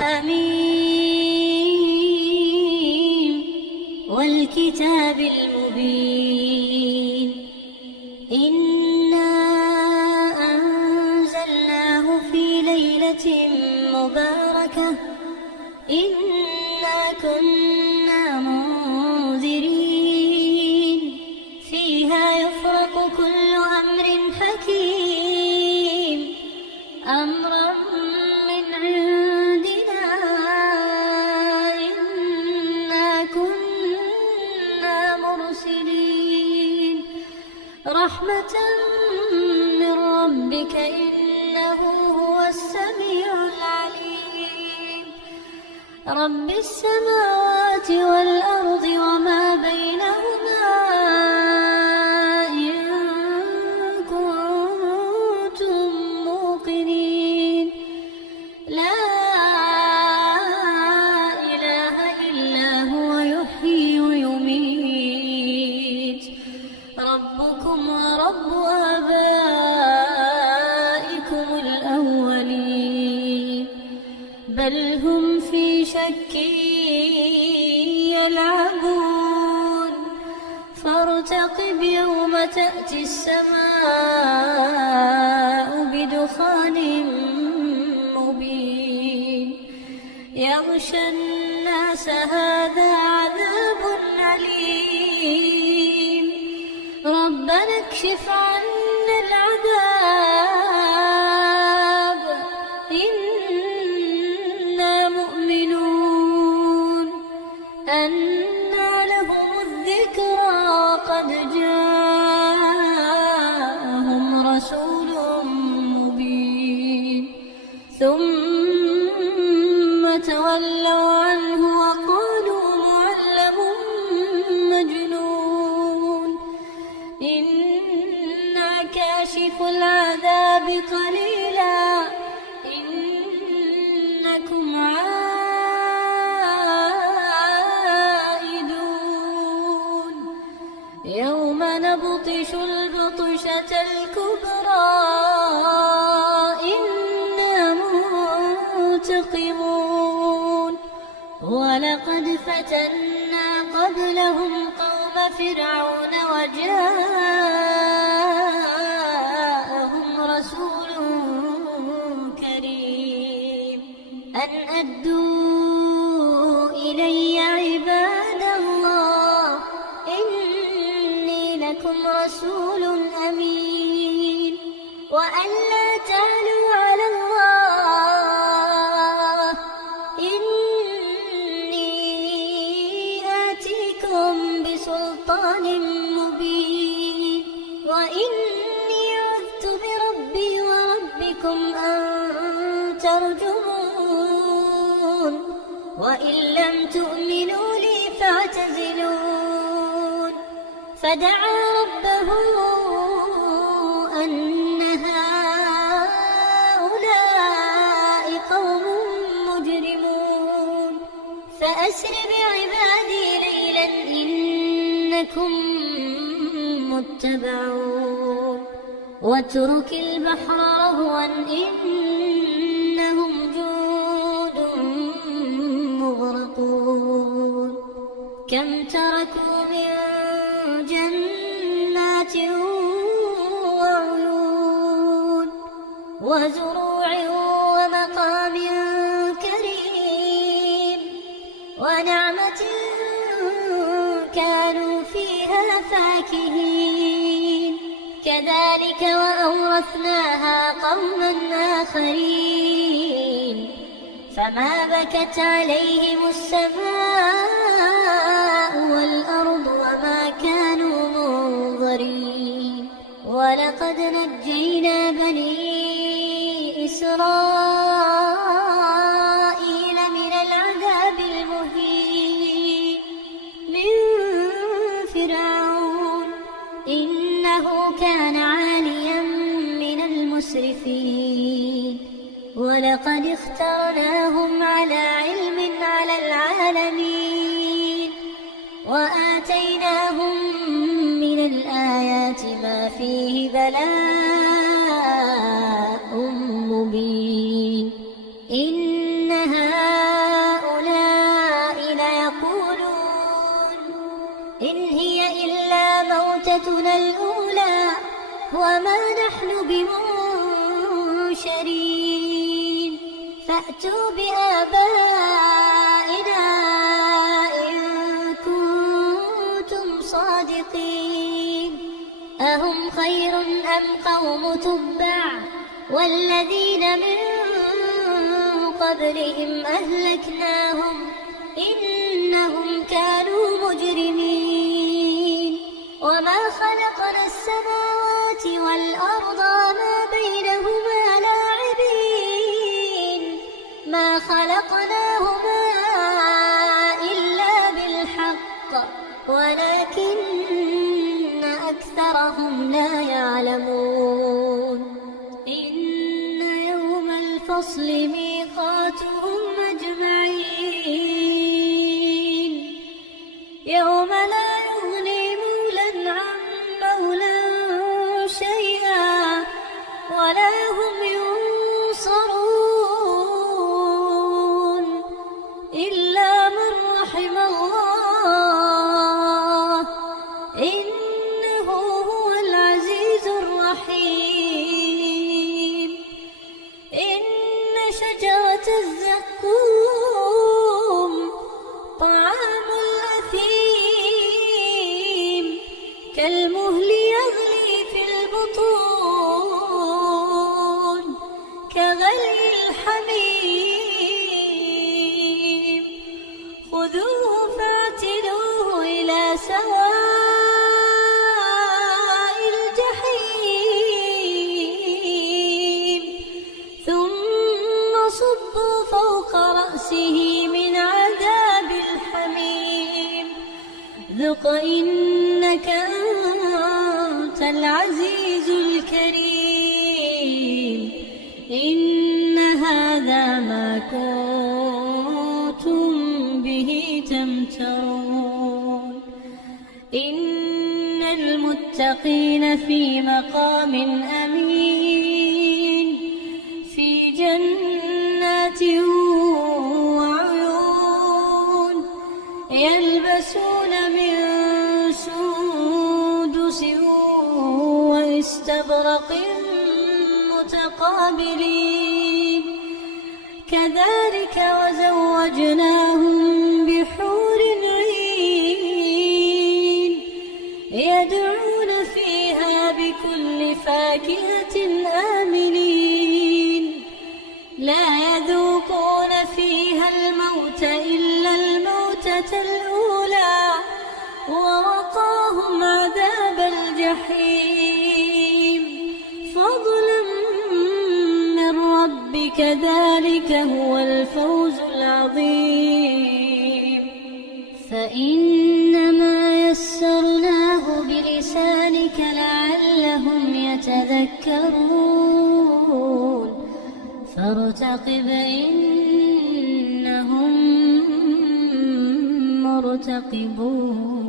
آمين والكتاب المبين إنا أنزلناه في ليلة مباركة إنا كنا منذرين فيها يفرق كل أمر حكيم أمرا من عندنا إنا كنا مرسلين رحمة من ربك إنه هو السميع العليم رب السماوات والأرض وما بينهما إن كنتم موقنين لا إله إلا هو يحيي ويميت ربكم ورب آبائكم الأولين بل هم في شك يلعبون فارتقب يوم تأتي السماء بدخان مبين يغشى الناس هذا عذاب أليم ربنا اكشف عنا العذاب إنا مؤمنون أنى لهم الذكرى قد جاءهم رسول مبين ثم تولوا عنه وقالوا معلم مجنون إنا كاشف العذاب قليلا إنكم عائدون يوم نبطش البطشة الكبرى إنا منتقمون ولقد فتنا قبلهم قوم فرعون وجاءهم رسول كريم أن أدوا إلي عباد الله إني لكم رسول أمين وأن لا تعلوا على الله إني آتيكم بسلطان مبين وإني عذت بربي وربكم أن ترجمون وإن لم تؤمنوا لي فاعتزلون فدعا ربه أن هؤلاء قوم مجرمون فأسر بعبادي ليلا إنكم متبعون واترك البحر رهوا إنهم جند مغرقون كم تركوا من جنات وعيون وزروع ومقام كريم ونعمة كانوا فيها فاكهين كذلك وأورثناها قوما آخرين فما بكت عليهم السماء والأرض وما كانوا منظرين ولقد نجينا بني إسرائيل من العذاب المهين من فرعون إنه كان عاليا من المسرفين ولقد اخترناهم على علم على العالمين وآتيناهم من الآيات ما فيه بلاء حياتنا الأولى وما نحن بمنشرين فأتوا بآبائنا إن كنتم صادقين أهم خير أم قوم تبع والذين من قبلهم أهلكناهم إنهم كانوا مجرمين وما خلقنا السماوات والأرض وما بينهما لاعبين ما خلقناهما إلا بالحق ولكن أكثرهم لا يعلمون إن يوم الفصل ميقاتهم أجمعين يوم لا يغني مولا عن مولا شيئا ولا هم ينصرون إلا من رحم الله إنه هو العزيز الرحيم إن شجرة الزقوم طعام الأثيم كالمهل يغلي في البطون كغلي الحميم خذوه فاعتلوه إلى سواء الجحيم ثم صبوا فوق رأسه من عذاب الحميم ذق إنك أنت العزيز الكريم إن هذا ما كنتم به تمترون إن المتقين في مقام أمين في جنات وعيون يلبسون من سندس واستبرق متقابلين كذلك وزوجناهم بحور عين يدعون فيها بكل فاكهة آمنين لا يذوقون فيها الموت إلا الموتة الأولى ووقاهم عذاب الجحيم فضلا من ربك ذلك هو الفوز العظيم فإنما يسرناه بلسانك لعلهم يتذكرون فارتقب إنهم مرتقبون